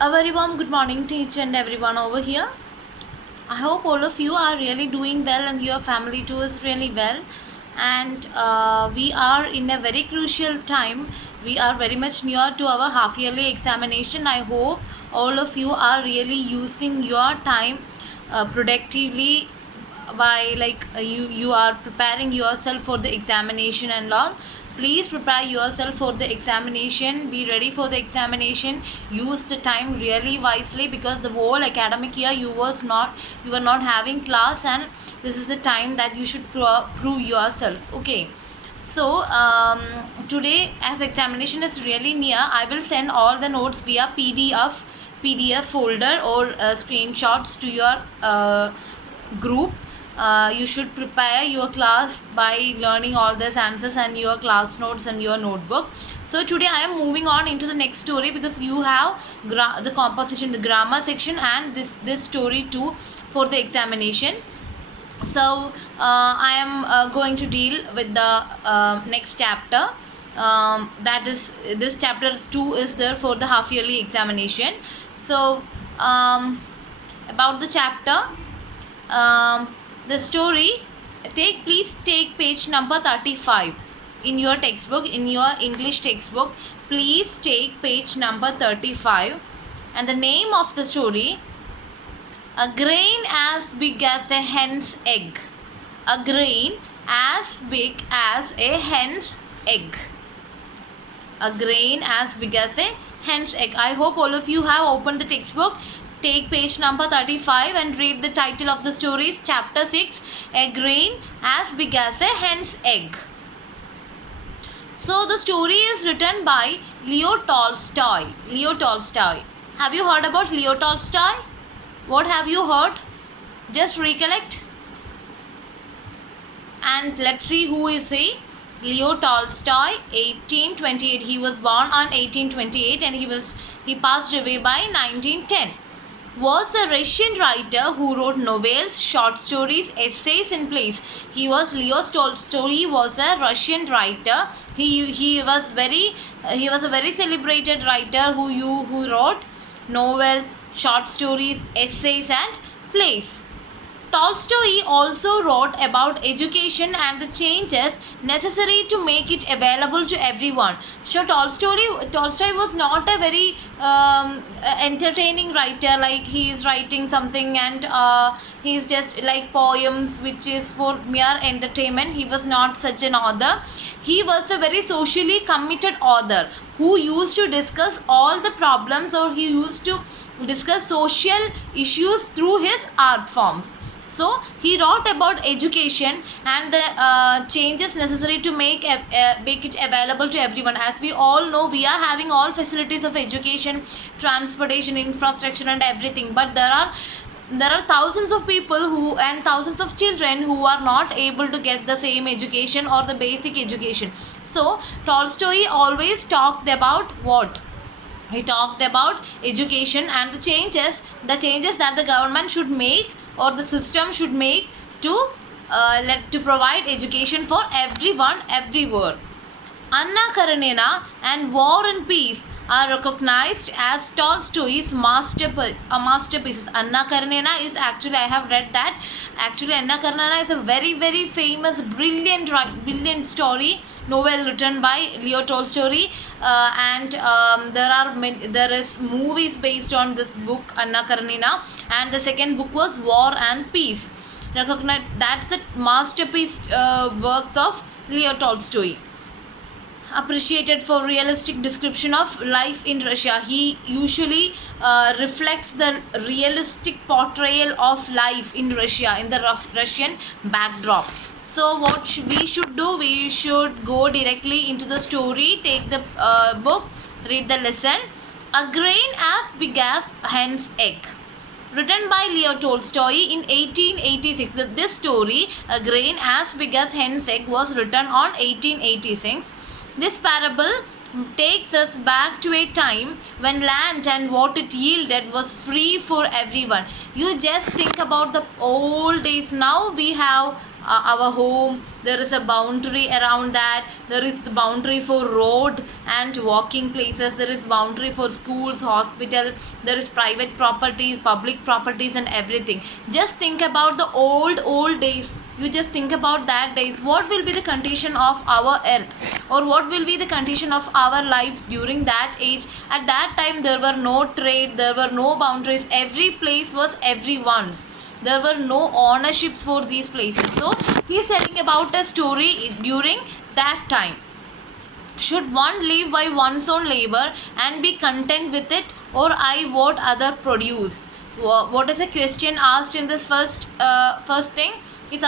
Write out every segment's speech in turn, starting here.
A very warm good morning to each and everyone over here. I hope all of you are really doing well and your family too is really well. And we are in a very crucial time. We are very much near to our half yearly examination. I hope all of you are really using your time productively by you are preparing yourself for the examination and all. Please prepare yourself for the examination, be ready for the examination, use the time really wisely because the whole academic year you were not having class, and this is the time that you should prove yourself. Okay, so today as examination is really near, I will send all the notes via pdf folder or screenshots to your group. You should prepare your class by learning all these answers and your class notes and your notebook. So today I am moving on into the next story because you have the composition, the grammar section, and this story too for the examination. So I am going to deal with the next chapter. That is, this chapter 2 is there for the half yearly examination. So about the chapter, the story, please take page number 35 in your textbook, in your English textbook. Please take page number 35, and the name of the story, a grain as big as a hen's egg. A grain as big as a hen's egg. A grain as big as a hen's egg. I hope all of you have opened the textbook. Take page number 35 and read the title of the story, chapter 6, a grain as big as a hen's egg. So the story is written by Leo Tolstoy. Leo Tolstoy. Have you heard about Leo Tolstoy? What have you heard? Just recollect. And let's see who is he. Leo Tolstoy, 1828. He was born on 1828 and he passed away by 1910. Was a Russian writer who wrote novels, short stories, essays in plays. Leo Tolstoy was a Russian writer. He was a very celebrated writer who wrote novels, short stories, essays and plays. Tolstoy also wrote about education and the changes necessary to make it available to everyone. So Tolstoy was not a very entertaining writer, like he is writing something and he is just like poems which is for mere entertainment. He was not such an author. He was a very socially committed author who used to discuss all the problems, or he used to discuss social issues through his art forms. So he wrote about education and the changes necessary to make it available to everyone. As we all know, we are having all facilities of education, transportation, infrastructure and everything. But there are thousands of people and thousands of children who are not able to get the same education or the basic education. So Tolstoy always talked about what? He talked about education and the changes that the government should make or the system should make to provide education for everyone everywhere. Anna Karenina and War and Peace are recognized as Tolstoy's masterpieces. Anna Karenina is actually, I have read that. Actually, Anna Karenina is a very, very famous, brilliant story novel written by Leo Tolstoy, and there is movies based on this book, Anna Karenina, and the second book was War and Peace. That's the masterpiece works of Leo Tolstoy. Appreciated for realistic description of life in Russia. He usually reflects the realistic portrayal of life in Russia, in the Russian backdrop. So what we should do, we should go directly into the story, take the book, read the lesson. A grain as big as hen's egg. Written by Leo Tolstoy in 1886. This story, A Grain as Big as Hen's Egg, was written on 1886. This parable takes us back to a time when land and what it yielded was free for everyone. You just think about the old days. Now we have our home, there is a boundary around that, there is boundary for road and walking places, there is boundary for schools, hospital, there is private properties, public properties and everything. Just think about the old days. You just think about that days. What will be the condition of our earth, or what will be the condition of our lives during that age? At that time there were no trade, there were no boundaries, every place was everyone's, there were no ownerships for these places. So he is telling about a story during that time. Should one live by one's own labor and be content with it, or I what other produce? What is the question asked in this first thing? Is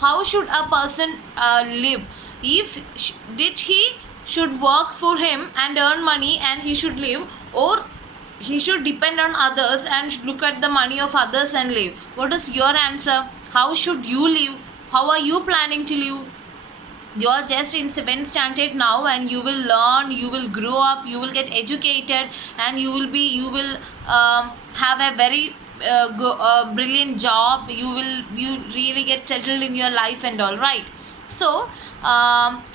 how should a person live? If did he should work for him and earn money and he should live, or he should depend on others and look at the money of others and live? What is your answer? How should you live? How are you planning to live? You are just in 7th standard now, and you will learn, you will grow up, you will get educated, and you will have a very brilliant job. You really get settled in your life and all, right? So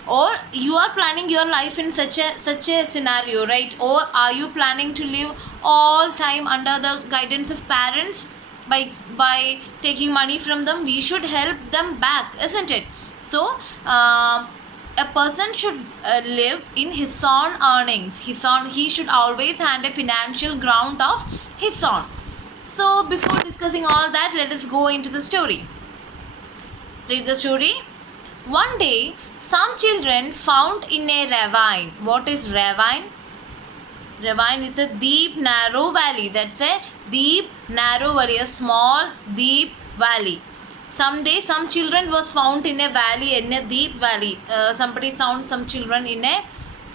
or you are planning your life in such a scenario, right? Or are you planning to live all time under the guidance of parents? By taking money from them, we should help them back, isn't it? So a person should live in his own earnings. He should always have a financial ground of his own. So before discussing all that, let us go into the story. Read the story. One day, some children found in a ravine. What is ravine? Ravine is a deep, narrow valley. That's a deep, narrow valley, a small, deep valley. Someday, some children was found in a valley, in a deep valley. Somebody found some children in a.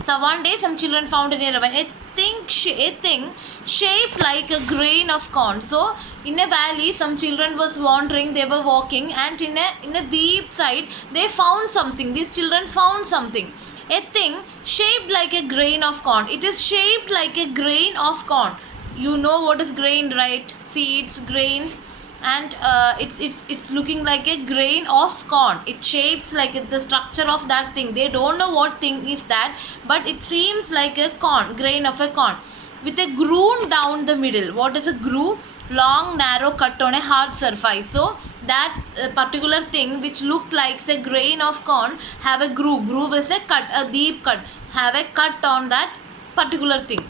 So one day, some children found in a ravine a thing shaped like a grain of corn. So in a valley, some children was wandering. They were walking, and in a deep side, they found something. These children found something. A thing shaped like a grain of corn. It is shaped like a grain of corn. You know what is grain, right? Seeds, grains. And it's looking like a grain of corn. It shapes like the structure of that thing. They don't know what thing is that, but it seems like a corn, grain of a corn, with a groove down the middle. What is a groove? Long narrow cut on a hard surface. So that particular thing which looked like a grain of corn have a groove. Groove is a cut, a deep cut, have a cut on that particular thing,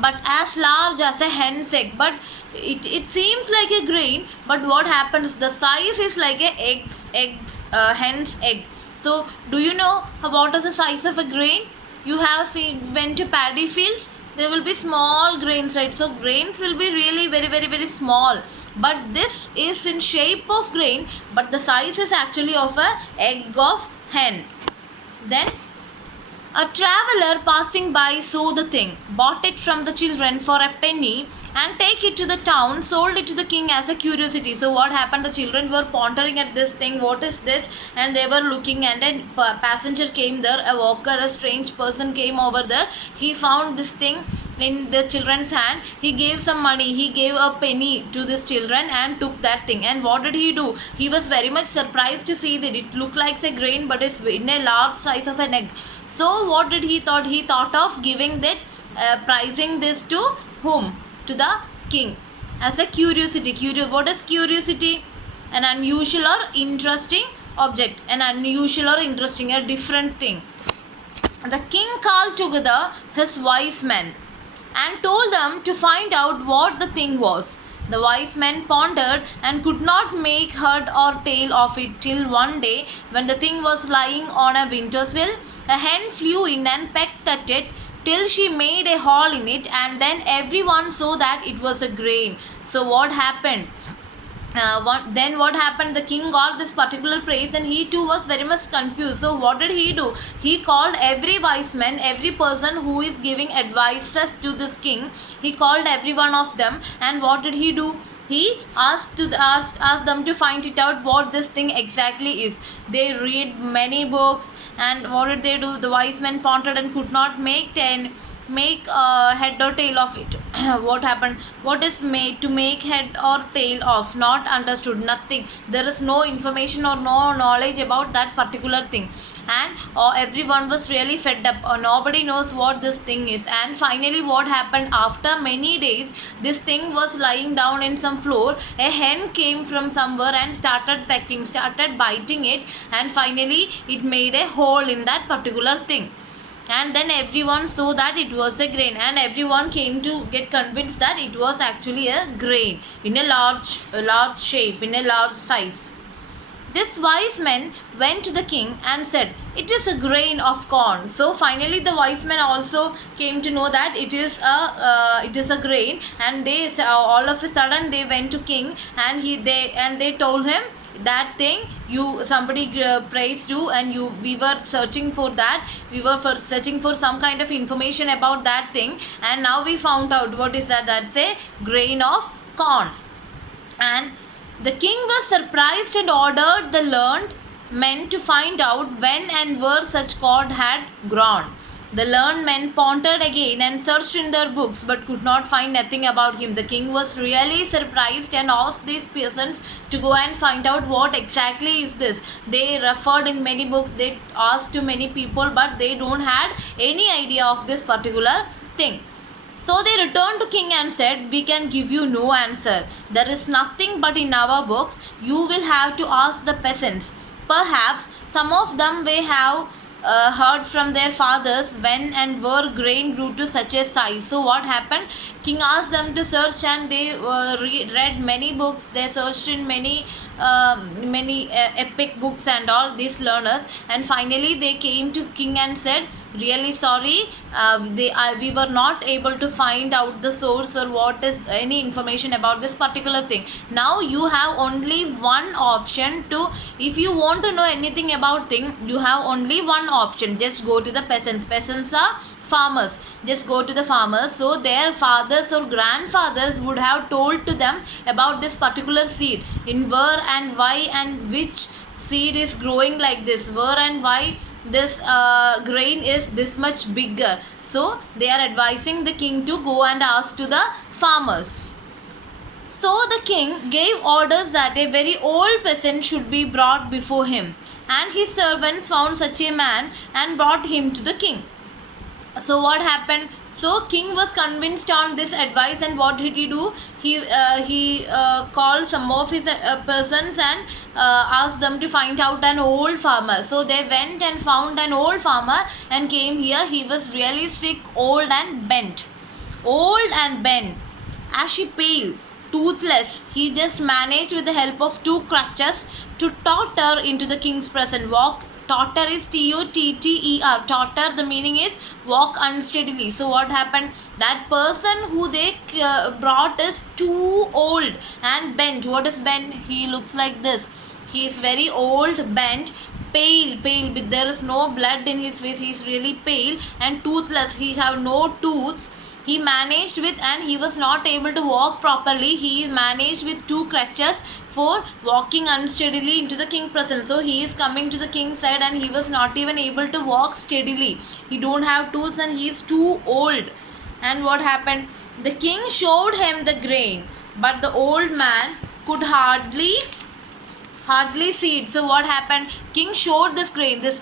but as large as a hen's egg. But it seems like a grain, but what happens, the size is like a hen's egg. So do you know what is the size of a grain? You have seen, went to paddy fields, there will be small grains, right? So grains will be really very small, but this is in shape of grain, but the size is actually of a egg of hen. Then a traveller passing by saw the thing, bought it from the children for a penny, and take it to the town, sold it to the king as a curiosity. So what happened, the children were pondering at this thing, what is this, and they were looking, and a passenger came there, a walker, a strange person came over there. He found this thing in the children's hand. He gave some money, he gave a penny to these children and took that thing. And what did he do? He was very much surprised to see that it looked like a grain, but it's in a large size of an egg. So what did he thought? He thought of giving that, pricing this to whom? To the king, as a curiosity. What is curiosity? An unusual or interesting object. An unusual or interesting, a different thing. The king called together his wise men and told them to find out what the thing was. The wise men pondered and could not make head or tail of it, till one day, when the thing was lying on a window sill, a hen flew in and pecked at it till she made a hole in it, and then everyone saw that it was a grain. So what happened? What happened? The king got this particular praise, and he too was very much confused. So what did he do? He called every wise man, every person who is giving advices to this king. He called every one of them, and what did he do? He asked them to find it out what this thing exactly is. They read many books, and what did they do? The wise men pondered and could not make make head or tail of it. What happened? What is made to make head or tail of? Not understood, nothing. There is no information or no knowledge about that particular thing, and everyone was really fed up. Nobody knows what this thing is. And finally, what happened? After many days, this thing was lying down in some floor. A hen came from somewhere and started pecking, started biting it, and finally it made a hole in that particular thing. And then everyone saw that it was a grain, and everyone came to get convinced that it was actually a grain in a large shape, in a large size. This wise men went to the king and said, "It is a grain of corn." So finally, the wise men also came to know that it is a grain, and they all of a sudden they went to king, and they told him that thing somebody praised you, and we were searching for that. We were searching for some kind of information about that thing, and now we found out what is that. That's a grain of corn. And the king was surprised and ordered the learned men to find out when and where such corn had grown. The learned men pondered again and searched in their books, but could not find nothing about him. The king was really surprised and asked these peasants to go and find out what exactly is this. They referred in many books, they asked to many people, but they don't had any idea of this particular thing. So they returned to king and said, "We can give you no answer. There is nothing but in our books. You will have to ask the peasants. Perhaps some of them may have heard from their fathers when and where grain grew to such a size." So what happened? King asked them to search, and they read many books. They searched in many epic books and all these learners, and finally they came to king and said, "Really sorry, we were not able to find out the source or what is any information about this particular thing. Now you have only one option to, if you want to know anything about thing, you have only one option. Just go to the peasants. Peasants are farmers. Just go to the farmers." So their fathers or grandfathers would have told to them about this particular seed, in where and why and which seed is growing like this, where and why this grain is this much bigger. So they are advising the king to go and ask to the farmers. So the king gave orders that a very old peasant should be brought before him, and his servants found such a man and brought him to the king. So what happened? So king was convinced on this advice, and what did he do? He called some of his persons and asked them to find out an old farmer. So they went and found an old farmer and came here. He was really sick, old and bent. Old and bent, ashy pale, toothless. He just managed with the help of two crutches to totter into the king's presence. Totter is Totter. Totter, the meaning is walk unsteadily. So what happened? That person who they brought is too old and bent. What is bent? He looks like this. He is very old, bent, pale. There is no blood in his face. He is really pale and toothless. He have no tooths. He managed with, and he was not able to walk properly. He managed with two crutches for walking unsteadily into the king's presence. So he is coming to the king's side, and he was not even able to walk steadily. He don't have tools, and he is too old. And what happened? The king showed him the grain, but the old man could hardly see it. So what happened? King showed this grain, this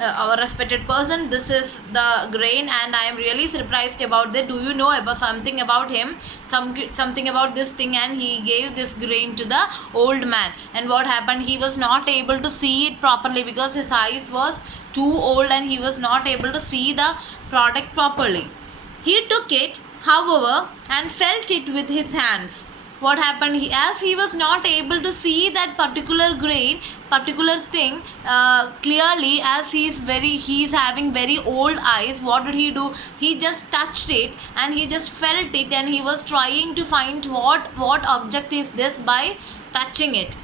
our respected person, this is the grain, and I am really surprised about that. Do you know about something about him, something about this thing? And he gave this grain to the old man. And what happened? He was not able to see it properly because his eyes was too old, and he was not able to see the product properly. He took it, however, and felt it with his hands. What happened? As he was not able to see that particular grain, particular thing clearly, as he is having very old eyes, what did he do? He just touched it, and he just felt it, and he was trying to find what object is this by touching it.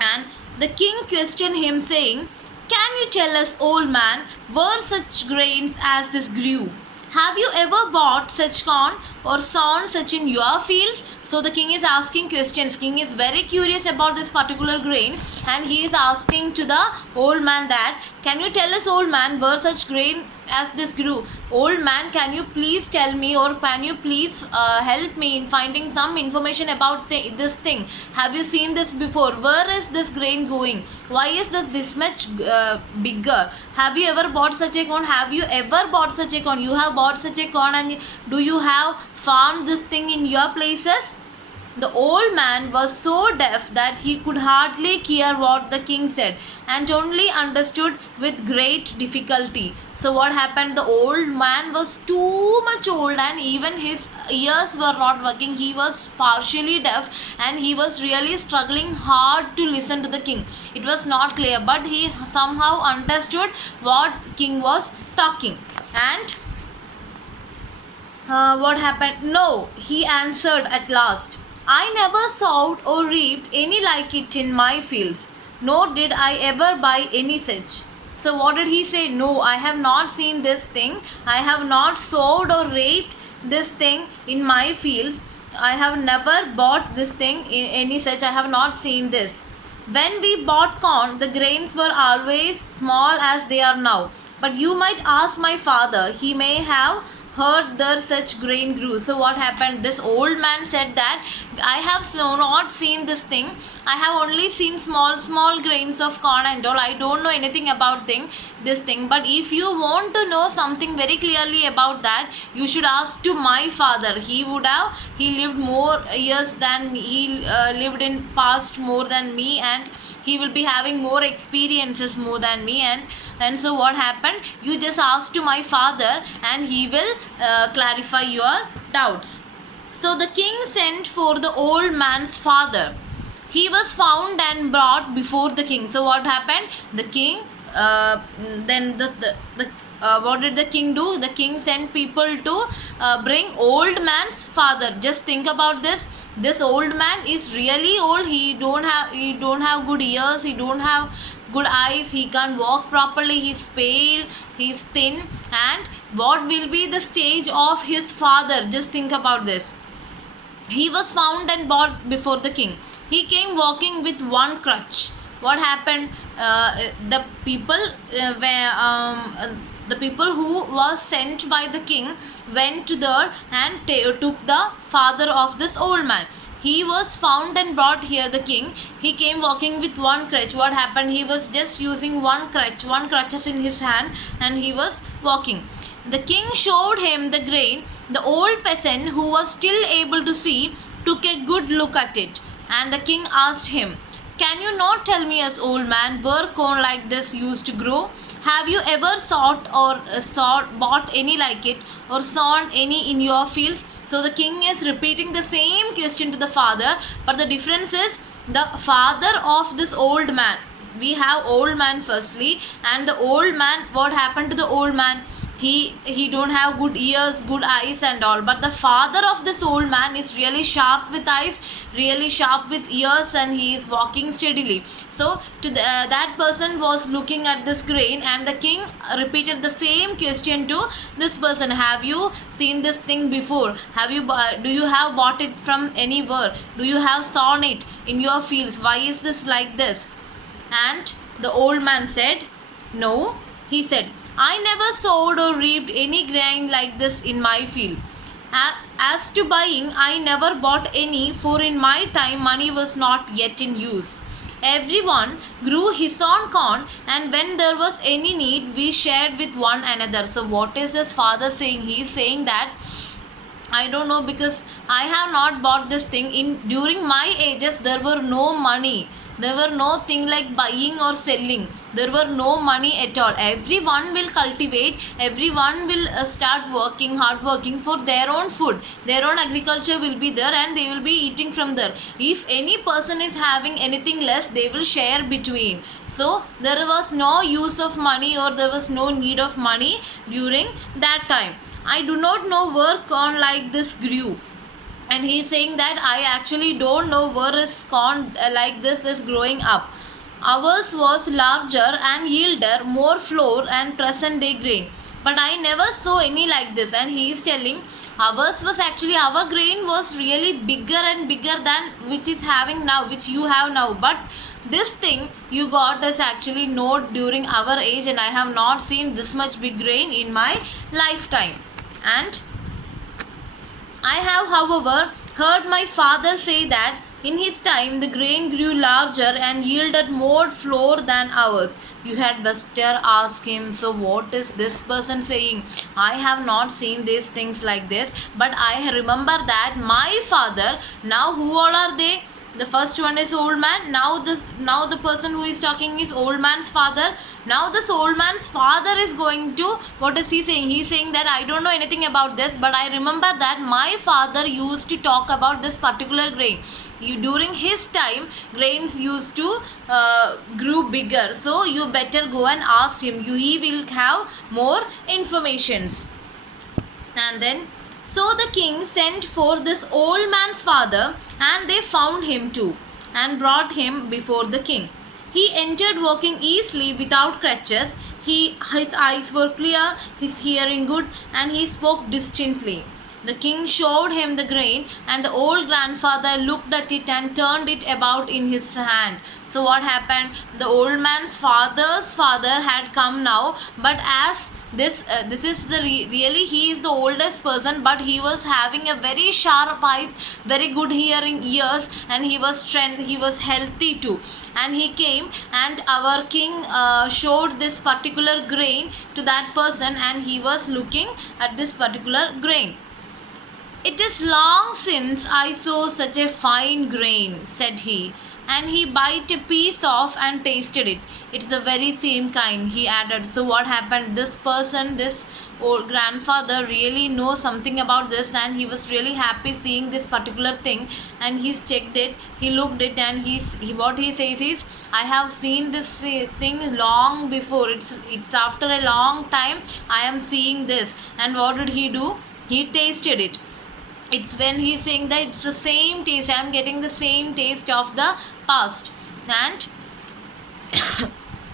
And the king questioned him, saying, "Can you tell us, old man, where such grains as this grew? Have you ever bought such corn or sown such in your fields?" So the king is asking questions. King is very curious about this particular grain, and he is asking to the old man that, can you tell us, old man, where such grain as this grew? Old man, can you please tell me, or can you please help me in finding some information about this thing? Have you seen this before? Where is this grain going? Why is this much bigger? Have you ever bought such a corn? Have you ever bought such a corn? You have bought such a corn, and do you have farmed this thing in your places? The old man was so deaf that he could hardly hear what the king said, and only understood with great difficulty. So what happened? The old man was too much old, and even his ears were not working. He was partially deaf, and he was really struggling hard to listen to the king. It was not clear, but he somehow understood what king was talking. And what happened? No, he answered at last. I never sowed or reaped any like it in my fields, nor did I ever buy any such. So what did he say? No, I have not seen this thing. I have not sowed or reaped this thing in my fields. I have never bought this thing in any such. I have not seen this. When we bought corn, the grains were always small as they are now. But you might ask my father. He may have heard there such grain grew. So what happened? This old man said that I have not seen this thing. I have only seen small grains of corn and all. I don't know anything about this thing. But if you want to know something very clearly about that, you should ask to my father. He lived more years than he lived in past more than me, and he will be having more experiences more than me. And so what happened? You just ask to my father, and he will clarify your doubts. So the king sent for the old man's father. He was found and brought before the king. So what happened? The king then what did the king do? The king sent people to bring old man's father. Just think about this. This old man is really old. He don't have good ears. He don't have good eyes. He can't walk properly. He's pale. He's thin. And what will be the stage of his father? Just think about this. He was found and brought before the king. He came walking with one crutch. What happened? The people who was sent by the king went to there and took the father of this old man. He was found and brought here the king. He came walking with one crutch. What happened? He was just using one crutches in his hand, and he was walking. The king showed him the grain. The old peasant, who was still able to see, took a good look at it. And the king asked him, can you not tell me, as old man, where corn like this used to grow? Have you ever bought any like it, or sown any in your fields? So the king is repeating the same question to the father, but the difference is the father of this old man. We have old man firstly, and the old man, what happened to the old man? He don't have good ears, good eyes and all. But the father of this old man is really sharp with eyes, really sharp with ears, and he is walking steadily. So that person was looking at this grain, and the king repeated the same question to this person. Have you seen this thing before? Do you have bought it from anywhere? Do you have sown it in your fields? Why is this like this? And the old man said, no. He said, I never sowed or reaped any grain like this in my field. As to buying, I never bought any, for in my time money was not yet in use. Everyone grew his own corn, and when there was any need, we shared with one another. So what is his father saying? He is saying that I don't know, because I have not bought this thing. During my ages, there were no money. There were no thing like buying or selling. There were no money at all. Everyone will cultivate. Everyone will start working, hard working for their own food. Their own agriculture will be there, and they will be eating from there. If any person is having anything less, they will share between. So there was no use of money, or there was no need of money during that time. I do not know where corn like this grew. And he is saying that I actually don't know where is corn like this is growing up. Ours was larger and yielded more flour and present day grain. but I never saw any like this. And he is telling ours was actually, our grain was really bigger and bigger than which is having now, which you have now. But this thing you got is actually not during our age, and I have not seen this much big grain in my lifetime. And I have, however, heard my father say that in his time the grain grew larger and yielded more flour than ours. You had better ask him. So what is this person saying? I have not seen these things like this, but I remember that my father, now who all are they? The first one is old man. Now the person who is talking is old man's father. Now this old man's father is going to, what is he saying? He is saying that I don't know anything about this, but I remember that my father used to talk about this particular grain. During his time, grains used to grew bigger. So you better go and ask him. He will have more informations. And then, so the king sent for this old man's father, and they found him too, and brought him before the king. He entered walking easily without crutches. His eyes were clear, his hearing good, and he spoke distinctly. The king showed him the grain, and the old grandfather looked at it and turned it about in his hand. So what happened? The old man's father's father had come now, but as this is the really he is the oldest person, but he was having a very sharp eyes, very good hearing ears, and he was healthy too. And he came, and our king showed this particular grain to that person, and he was looking at this particular grain. It is long since I saw such a fine grain, said he, and he bit a piece off and tasted it. It's the very same kind, he added. So what happened? This person, this old grandfather really knows something about this, and he was really happy seeing this particular thing, and he's checked it, he looked it, and what he says is, I have seen this thing long before. It's after a long time I am seeing this. And what did he do? He tasted it. It's when he's saying that it's the same taste, I am getting the same taste of the past. And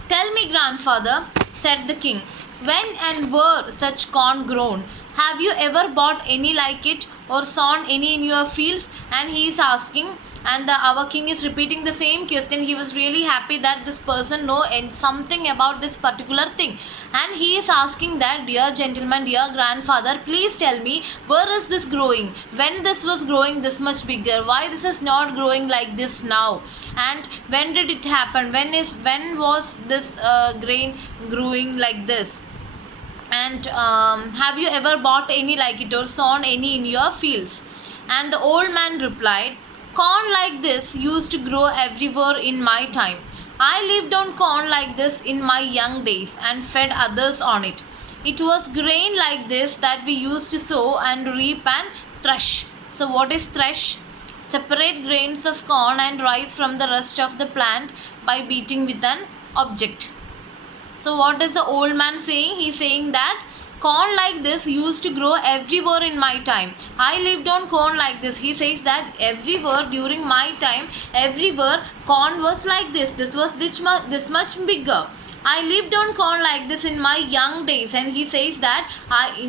tell me, grandfather, said the king, when and where such corn grown? Have you ever bought any like it, or sown any in your fields? And he is asking, and our king is repeating the same question. He was really happy that this person know something about this particular thing, and he is asking that, dear gentleman, dear grandfather, please tell me, where is this growing? When this was growing this much bigger? Why this is not growing like this now? And when did it happen? When was this grain growing like this? And have you ever bought any like it, or sown any in your fields? And the old man replied, corn like this used to grow everywhere in my time. I lived on corn like this in my young days and fed others on it. It was grain like this that we used to sow and reap and thresh. So what is thresh? Separate grains of corn and rice from the rest of the plant by beating with an object. So what is the old man saying? He is saying that corn like this used to grow everywhere in my time. I lived on corn like this. He says that everywhere during my time, everywhere corn was like this. This was this much bigger. I lived on corn like this in my young days. And he says that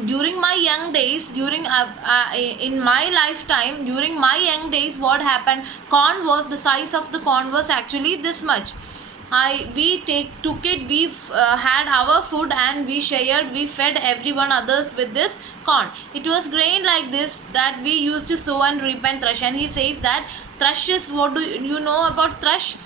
during my young days, in my lifetime, during my young days, what happened? Corn was, the size of the corn was actually this much. We took it, we had our food, and we shared, we fed everyone others with this corn. It was grain like this that we used to sow and reap and thresh. And he says that thresh is, what do you know about thresh?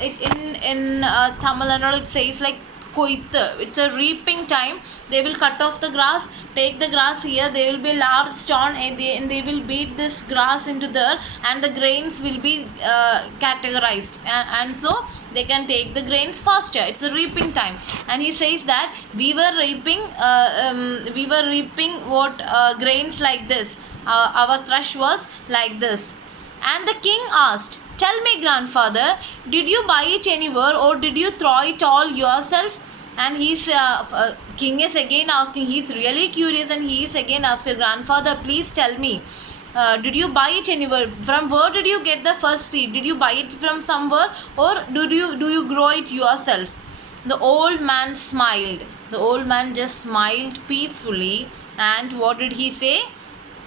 In Tamil Nadu it says like koithu. It's a reaping time. They will cut off the grass, take the grass here, there will be large stone, and they will beat this grass into there, and the grains will be categorized, and so they can take the grains faster. It's a reaping time. And he says that we were reaping what grains like this. Our thresh was like this. And the king asked, tell me, grandfather, did you buy it anywhere, or did you throw it all yourself? And king is again asking, he's really curious, and he is again asking, grandfather, please tell me, did you buy it anywhere? From where did you get the first seed? Did you buy it from somewhere, or do you grow it yourself? The old man smiled. The old man just smiled peacefully, and what did he say?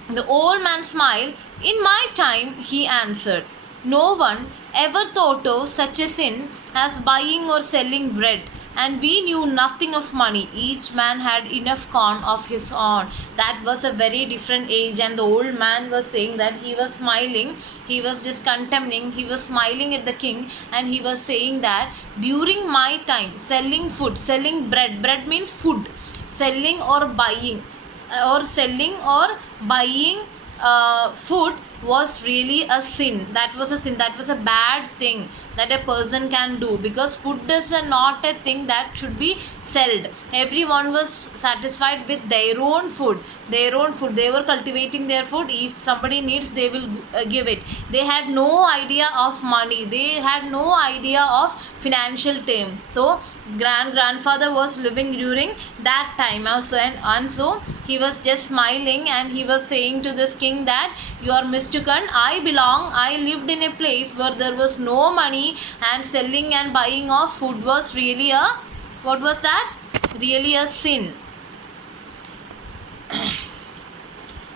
The old man smiled. In my time, he answered, no one ever thought of such a sin as buying or selling bread, and we knew nothing of money. Each man had enough corn of his own. That was a very different age, and the old man was saying that he was smiling, he was just condemning, he was smiling at the king, and he was saying that during my time, selling food, selling bread means food, selling or buying, or selling or buying food was really a sin. That was a sin, that was a bad thing that a person can do, because food is not a thing that should be sold. Everyone was satisfied with their own food, they were cultivating their food. If somebody needs, they will give it. They had no idea of money, they had no idea of financial terms. So grandfather was living during that time also, and so he was just smiling, and he was saying to this king that you are mistaken. I lived in a place where there was no money, and selling and buying of food was really a, what was that, really a sin.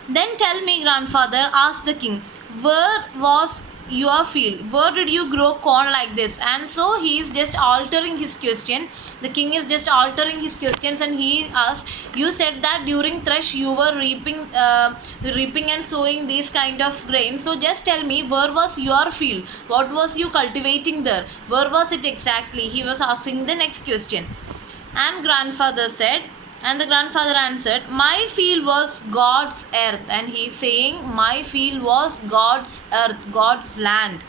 Then tell me, grandfather, asked the king, where was your field? Where did you grow corn like this? And so he is just altering his question. The king is just altering his questions, and he asked, you said that during thresh you were reaping and sowing these kind of grain. So just tell me, where was your field? What was you cultivating there? Where was it exactly? He was asking the next question. And the grandfather answered, my field was God's earth. And he is saying, my field was God's earth, God's land.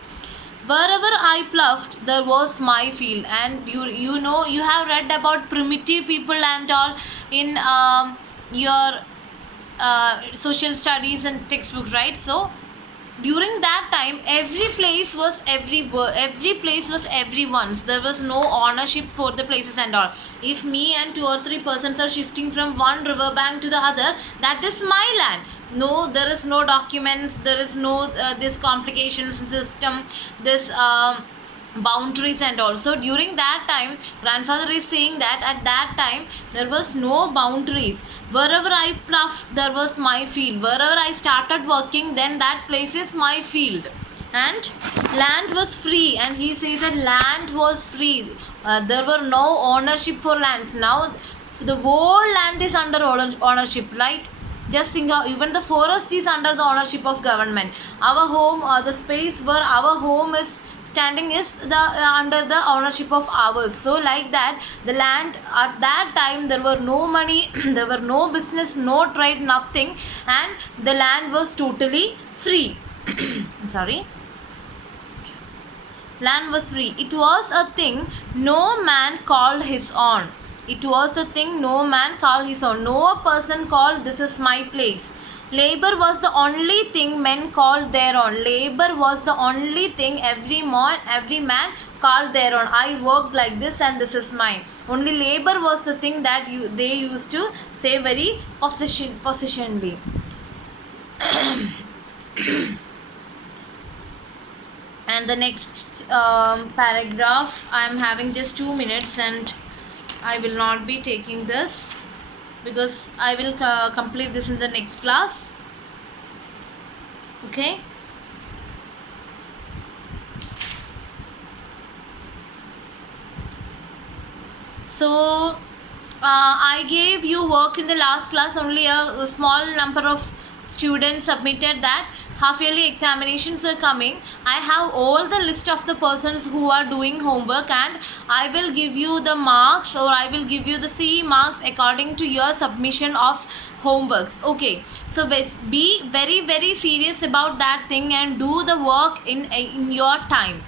Wherever I ploughed, there was my field. And you know, you have read about primitive people and all in your social studies and textbook, right? So during that time, every place was everyone's. There was no ownership for the places and all. If me and 2 or 3 persons are shifting from one river bank to the other, that is my land. No, there is no documents, there is no this complications system, this boundaries and all. So during that time, grandfather is saying that at that time there was no boundaries. Wherever I ploughed, there was my field. Wherever I started working, then that place is my field. And land was free. And he says that land was free. There were no ownership for lands. Now the whole land is under ownership, right? Just think of, even the forest is under the ownership of government. Our home, the space where our home is standing is the under the ownership of ours. So like that, the land at that time, there were no money, there were no business, no trade, nothing, and the land was totally free. Sorry, land was free. It was a thing no man called his own. It was a thing no man called his own. No person called this is my place. Labor was the only thing men called their own. Labor was the only thing every man called their own. I worked like this and this is mine. Only labor was the thing that they used to say very possessionally. And the next paragraph, I am having just 2 minutes, and I will not be taking this because I will complete this in the next class. Okay. So I gave you work in the last class. Only a small number of students submitted that. Half yearly examinations are coming. I have all the list of the persons who are doing homework, and I will give you the marks, or I will give you the CE marks according to your submission of homeworks. Okay, so be very very serious about that thing and do the work in your time.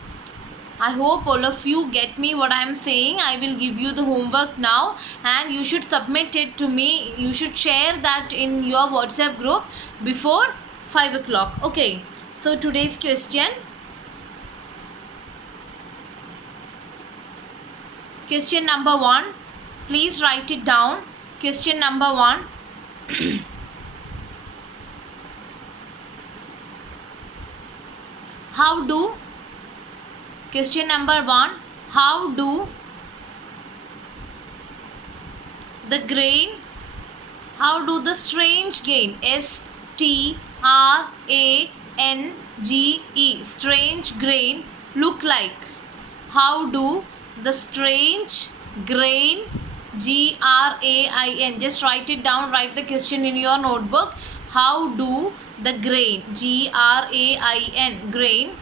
I hope all of you get me what I am saying. I will give you the homework now, and you should submit it to me. You should share that in your WhatsApp group before 5 o'clock. Okay, so today's question. Question number 1. Please write it down. Question number 1. How do, question number 1, how do the grain, how do the strange grain, S-T-R-A-N-G-E, strange grain look like? How do the strange grain, G-R-A-I-N, just write it down, write the question in your notebook. How do the grain, G-R-A-I-N, grain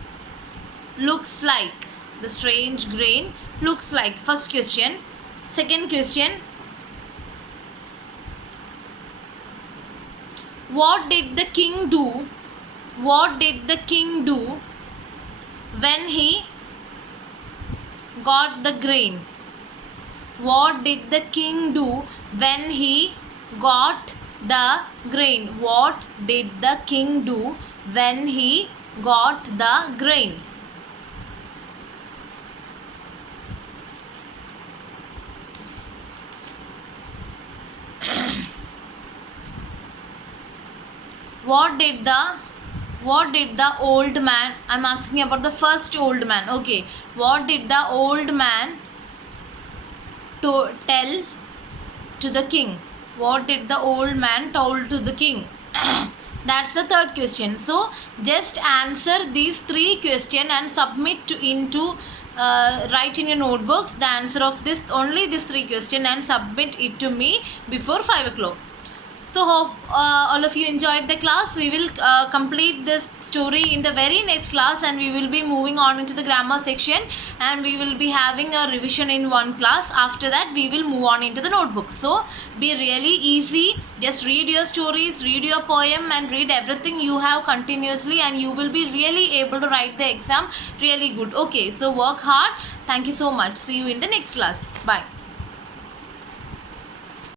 looks like? The strange grain looks like. First question. Second question. What did the king do? What did the king do when he got the grain? What did the king do when he got the grain? What did the king do when he got the grain? What did the old man, I'm asking about the first old man, okay. What did the old man tell to the king? What did the old man told to the king? That's the third question. So just answer these three questions and submit write in your notebooks the answer of only these three questions and submit it to me before 5 o'clock. So hope all of you enjoyed the class. We will complete this story in the very next class, and we will be moving on into the grammar section, and we will be having a revision in one class. After that we will move on into the notebook. So be really easy. Just read your stories, read your poem, and read everything you have continuously, and you will be really able to write the exam really good. Okay, so work hard. Thank you so much. See you in the next class. Bye.